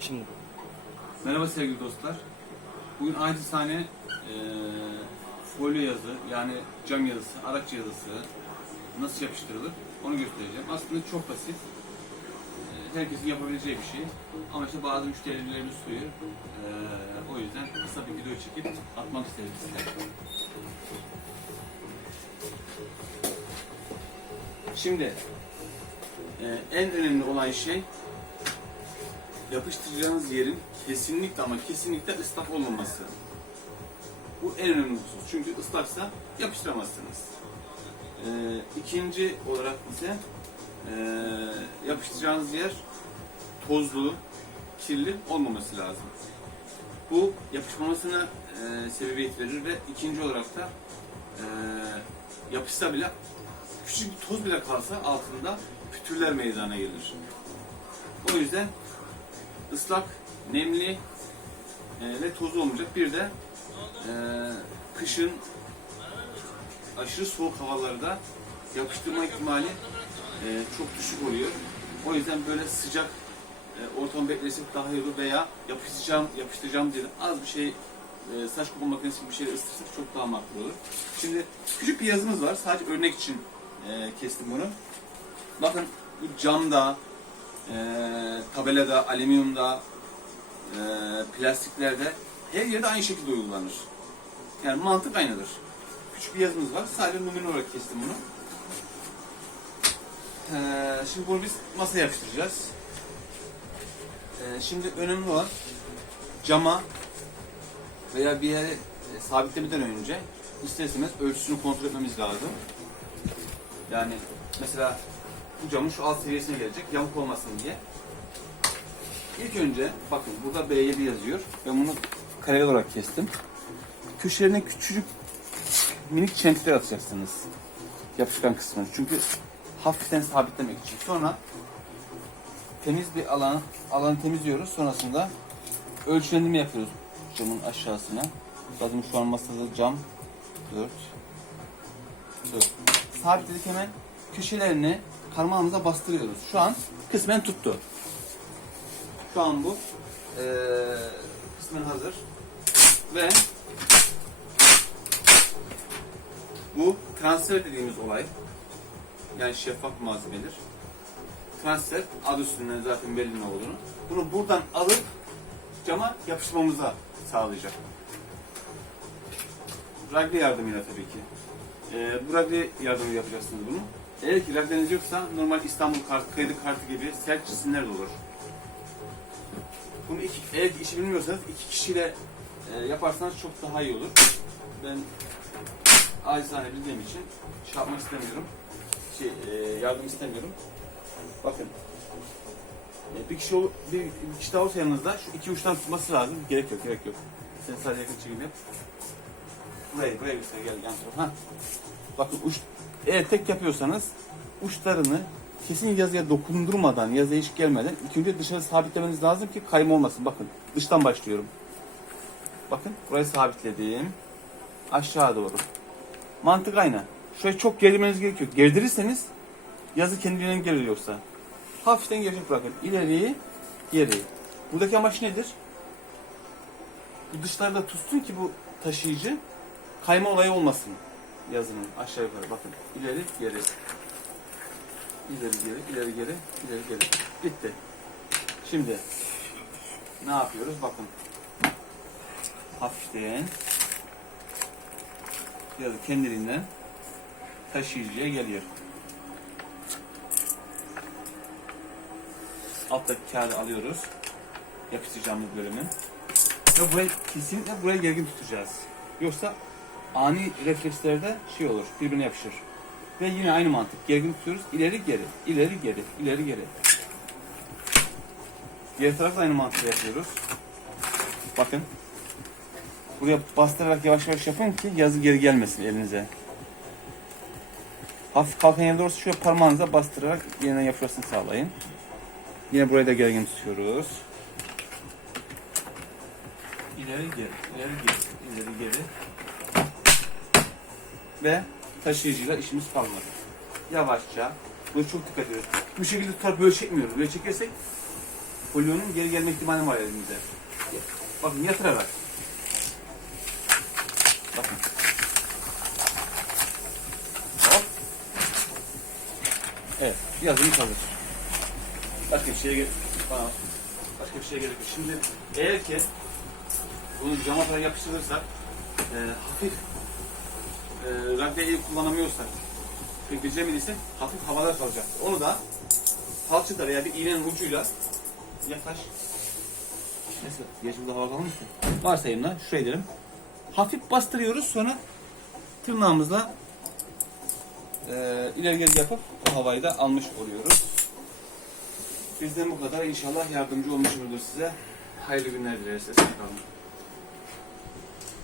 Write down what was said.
İçinde. Merhaba sevgili dostlar. Bugün acizane e, folyo yazı yani cam yazısı, araç yazısı nasıl yapıştırılır onu göstereceğim. Aslında çok basit. E, herkesin yapabileceği bir şey. Ama işte bazı müşterilerimiz soruyor. E, o yüzden kısa bir video çekip atmak istedim size. Şimdi e, en önemli olan şey yapıştıracağınız yerin kesinlikle ama kesinlikle ıslak olmaması. Bu en önemli husus. Çünkü ıslaksa yapıştıramazsınız. Ee, ikinci olarak ise ee, yapıştıracağınız yer tozlu, kirli olmaması lazım. Bu yapışmamasına ee, sebebiyet verir ve ikinci olarak da ee, yapışsa bile küçük bir toz bile kalsa altında pütürler meydana gelir. O yüzden ıslak, nemli e, ve tozlu olmayacak. Bir de e, kışın aşırı soğuk havalarda yapıştırma ihtimali e, çok düşük oluyor. O yüzden böyle sıcak e, ortam beklesek daha iyi olur veya yapıştıracağım, yapıştıracağım diye az bir şey e, saç kurutma makinesi bir şey ısıtırsak çok daha makul olur. Şimdi küçük bir yazımız var. Sadece örnek için e, kestim bunu. Bakın bu camda, e, tabelada, alüminyumda, e, plastiklerde her yerde aynı şekilde uygulanır. Yani mantık aynıdır. Küçük bir yazımız var. Sadece numune olarak kestim bunu. E, şimdi bunu biz masaya yapıştıracağız. E, şimdi önemli olan cama veya bir yere e, sabitlemeden önce ister istemez ölçüsünü kontrol etmemiz lazım. Yani mesela bu camın şu alt seviyesine gelecek yamuk olmasın diye. İlk önce bakın burada B7 yazıyor. Ben bunu kare olarak kestim. Köşelerine küçücük minik çentikler atacaksınız. Yapışkan kısmını. Çünkü hafiften sabitlemek için. Sonra temiz bir alan alanı temizliyoruz. Sonrasında ölçülendirme yapıyoruz camın aşağısına. Zaten şu an masada cam 4 4. Sabitledik hemen köşelerini parmağımıza bastırıyoruz. Şu an kısmen tuttu. Şu an bu eee, kısmen hazır. Ve bu transfer dediğimiz olay yani şeffaf malzemedir. Transfer adı üstünden zaten belli ne olduğunu. Bunu buradan alıp cama yapıştırmamıza sağlayacak. Ragle yardımıyla tabii ki. Ee, bu ragle yardımıyla yapacaksınız bunu. Eğer ki ragleniz yoksa normal İstanbul kartı, kredi kartı gibi sert cisimler de olur. Bunu iki, eğer ki işi bilmiyorsanız iki kişiyle e, yaparsanız çok daha iyi olur. Ben acizane bildiğim için şey yapmak istemiyorum. Şey, e, yardım istemiyorum. Bakın. E, bir kişi ol- bir, bir kişi daha olsa yanınızda şu iki uçtan tutması lazım. Gerek yok, gerek yok. Sen sadece yakın çekim yap. Buraya, buraya göster gel yan tarafa. Bakın uç, eğer tek yapıyorsanız uçlarını kesin yazıya dokundurmadan, yazıya hiç gelmeden ilk önce dışarı sabitlemeniz lazım ki kayma olmasın. Bakın dıştan başlıyorum. Bakın burayı sabitledim. Aşağı doğru. Mantık aynı. Şöyle çok gerilmeniz gerekiyor. Gerdirirseniz yazı kendiliğinden gelir yoksa. Hafiften gevşek bırakın. İleriyi, geri. Buradaki amaç nedir? Bu dışlarda tutsun ki bu taşıyıcı kayma olayı olmasın yazının aşağı yukarı bakın ileri geri. İleri geri ileri geri ileri geri. Bitti. Şimdi ne yapıyoruz? Bakın. Hafiften yazı kendiliğinden taşıyıcıya geliyor. Alttaki kağıdı alıyoruz. Yapıştıracağımız bölümü. Ve burayı kesinlikle buraya gergin tutacağız. Yoksa ani reflekslerde şey olur, birbirine yapışır. Ve yine aynı mantık. Gergin tutuyoruz. ileri geri, ileri geri, ileri geri. Diğer tarafta aynı mantığı yapıyoruz. Bakın. Buraya bastırarak yavaş yavaş yapın ki yazı geri gelmesin elinize. Hafif kalkan yere doğrusu şöyle parmağınıza bastırarak yeniden yapışmasını sağlayın. Yine burayı da gergin tutuyoruz. İleri geri, ileri geri, ileri geri ve taşıyıcıyla işimiz kalmadı. Yavaşça, böyle çok dikkat ediyoruz. Bu şekilde tutar böyle çekmiyoruz. Böyle çekersek folyonun geri gelme ihtimali var elimizde. Bakın yatırarak. Bakın. Hop. Evet, yazımız hazır. Başka bir şeye gerek başka bir şeye gerek yok. Şimdi eğer ki bunu cama falan yapıştırırsak e, hafif e, radyeyi kullanamıyorsak beceremediysek hafif havada kalacak. Onu da falçata veya bir iğnenin ucuyla yaklaş. Neyse, burada hava kalmış mı? Varsayımla şuraya edelim. Hafif bastırıyoruz sonra tırnağımızla e, ileri geri yapıp o havayı da almış oluyoruz. Bizden bu kadar. İnşallah yardımcı olmuşumdur size. Hayırlı günler dileriz. Esen kalın.